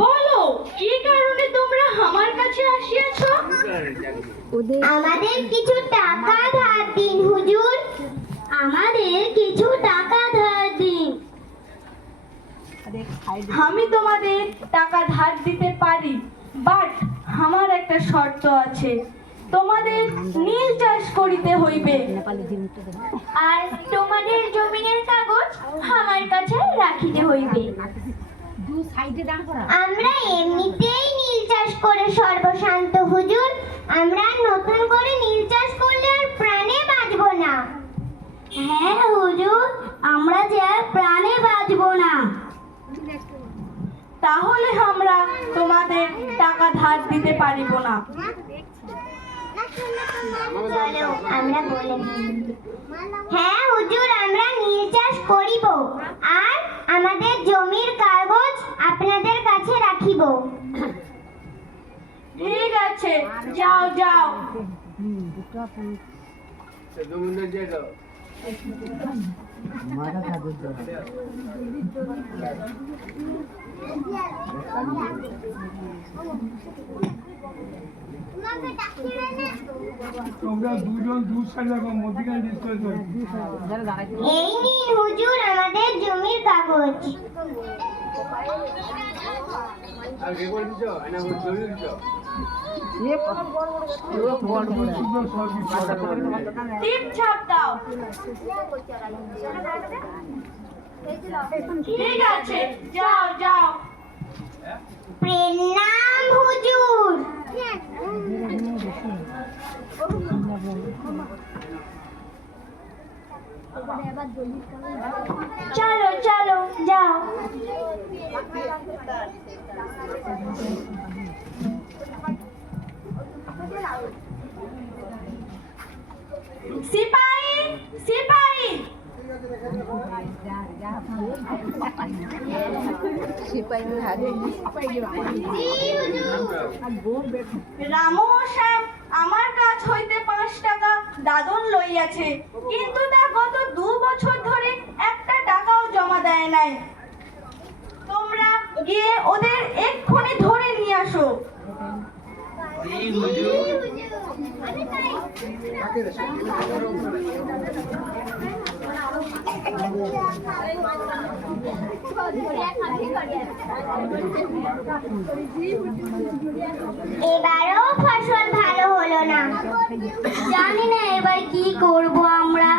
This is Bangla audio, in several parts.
বলো কি কারণে তোমরা আমার কাছে আসিয়াছ? আমাদের কিছু টাকা ধার দিন হুজুর, আমাদের কিছু টাকা ধার দিন। আমি তোমাদের টাকা ধার দিতে পারি, বাট আমার একটা শর্ত আছে। তোমাদের নীল চাষ করিতে হইবে, আর তোমাদের জমিনের কাগজ আমার কাছে রাখিতে হইবে। আমরা এমনিতেই নীল চাষ করে সর্বশান্ত হুজুর, আমরা নতুন করে নীল চাষ করলে আর প্রাণে বাঁচবো না। হ্যাঁ হুজুর, আমরা যে আর প্রাণে বাঁচবো না। তাহলে আমরা তোমাদের টাকা ধার দিতে পারিব না। চলো আমরা বলে হ্যাঁ হুজুর, আমরা নীল চাষ করিব আর আমাদের জমির কাগজ আপনাদের কাছে রাখিব। ঠিক আছে, যাও যাও। তোমরা দুজন দু সাইড মধ্যখানে ডিসপ্লে করো। এই নিন হুজুর আমাদের জমির কাগজ। আর কে করে দিছো? না জমি দিছো? টিপ ছাপ দাও। ঠিক আছে, যাও যাও। প্রণাম হুজুর। চলো চলো যাও। সিপাহী সিপাহী, রামু সাহেব আমার কাছ হইতে 5 টাকা দাদন লইয়াছে, কিন্তু তা গত 2 বছর ধরে একটা টাকাও জমা দেয় নাই। তোমরা গিয়ে ওদের এক্ষুনি ধরে নিয়ে আসো। এবারও ফসল ভালো হলো না, জানি না এবার কি করব আমরা।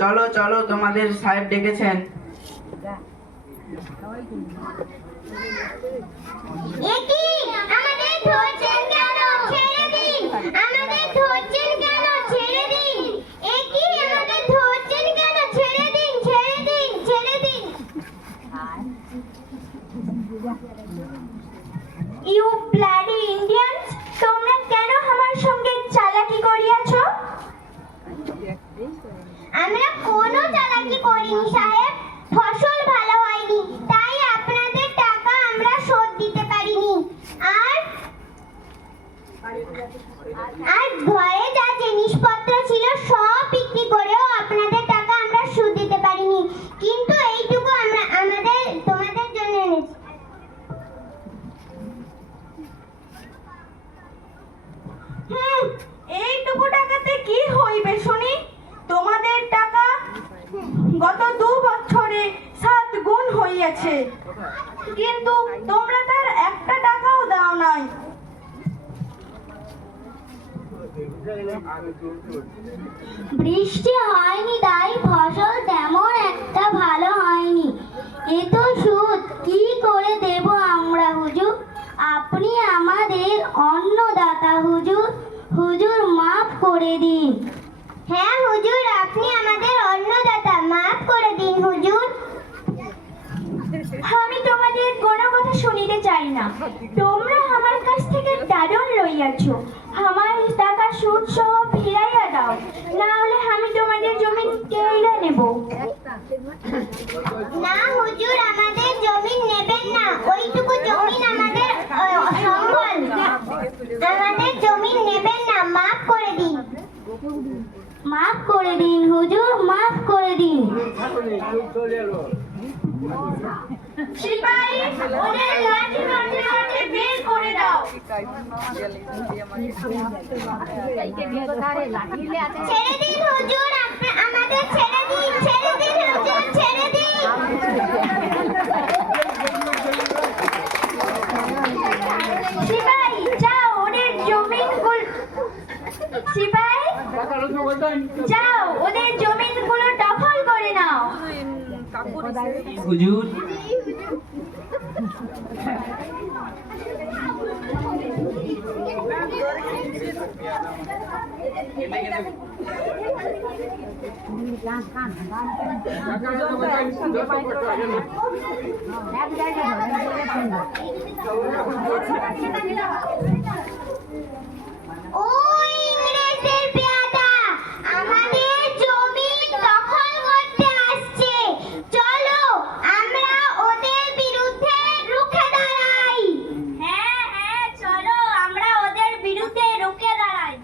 চলো চলো, তোমাদের সাহেব ডেকেছেন। একি আমাদের ধরছেন কেন? ছেড়ে দিন, আমাদের ধরছেন কেন? ছেড়ে দিন। একি আমাদের ধরছেন কেন? ছেড়ে দিন, ছেড়ে দিন, ছেড়ে দিন। ইউ ব্লাডি ইন্ডিয়ানস, তোমরা কেন আমার সঙ্গে চালাকি করিয়াছো? আমরা কোনো চালাকি করিনি সাহেব, ফসল ভালো হয়নি তাই আপনাদের টাকা আমরা শোধ দিতে পারিনি। আর ঘরে যা জিনিসপত্র ছিল সব বিক্রি করেও আপনাদের টাকা আমরা শোধ দিতে পারিনি, কিন্তু এইটুকু আমরা তোমাদের জন্য এনেছি। এইটুকু টাকাতে কি হইবে শুনি? তোমাদের টাকা গত 2 বছরে 7 গুণ হইয়াছে, কিন্তু তোমরা তার একটা টাকাও দাও নাই। বৃষ্টি হয়নি তাই ফসল তেমন একটা ভালো হয়নি। এ তো সুদ, কি করে দেব আমরা হুজুর? আপনি আমাদের অন্নদাতা হুজুর, হুজুর মাফ করে দিন। হ্যাঁ হুজুর, আপনি আমাদের অন্নদাতা, মাফ করে দিন হুজুর। আমি তোমাদের কোনো কথা দিতে চাই না। তোমরা আমার কাছ থেকে দাদন লইয়াছ, আমার টাকা সুদ সহ ফিরাইয়া দাও, না হলে আমি তোমাদের জমি কেড়ে নেব। না হুজুর, আমাদের জমি নেবেন না, ওইটুকু জমি আমাদের সম্বল, আমাদের জমি নেবেন না, মাফ করে দিন। মাফ করে দিন হুজুর, মাফ করে দিন। সিপাহী, ওদের লাঠি মারতে মারতে বের করে দাও। ছেড়ে দিন হুজুর, আমাদের ছেড়ে দিন, ছেড়ে দিন হুজুর, ছেড়ে দিন। সিপাহী, যাও ওদের জমিনগুলো, সিপাহী যাও ওদের জমিনগুলো দখল করে নাও। হুজুর, ওই ইংরেজের পেয়াদা আমাদের জমি দখল করতে আসছে, চলো আমরা ওদের বিরুদ্ধে রুখে দাঁড়াই। হ্যাঁ হ্যাঁ, চলো আমরা ওদের বিরুদ্ধে রুখে দাঁড়াই।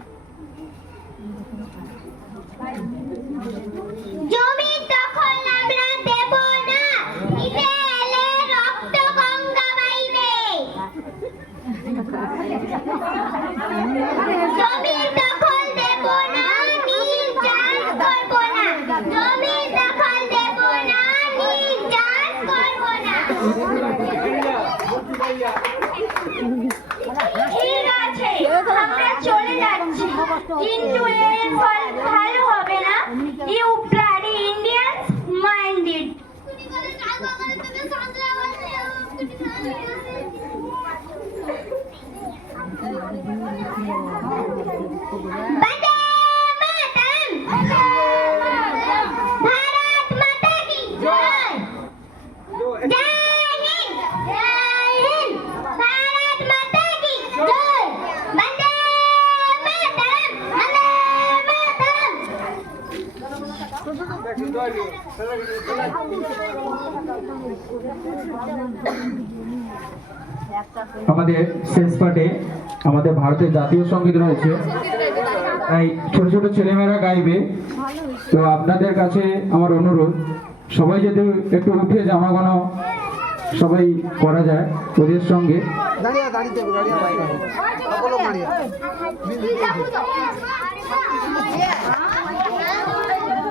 জমির দখল আমরা দেব না, নিতে এলে রক্ত গঙ্গা বাইবে। জমির দখল দেব না, নীল চাষ করব না, জমির দখল দেব না, নীল চাষ করব না। ঠিক আছে, আমরা চলে যাচ্ছি, কিন্তু এর ফল ভালো হবে না। You bloody Indians, mind it. Bande Mataram! Bharat Mata की जय! जय हिंद! जय हिंद! भारत माता की जय! बंदे मातरम! बंदे मातरम! আমাদের শেষ পার্টে আমাদের ভারতের জাতীয় সঙ্গীত রয়েছে, তাই ছোট ছোট ছেলেমেয়েরা গাইবে। তো আপনাদের কাছে আমার অনুরোধ, সবাই যদি একটু উঠে জামা গানো সবাই করা যায় ওদের সঙ্গে। দাঁড়িয়ে দাঁড়িয়ে দেবো, দাঁড়িয়ে বাইরে সকলো মারিয়া।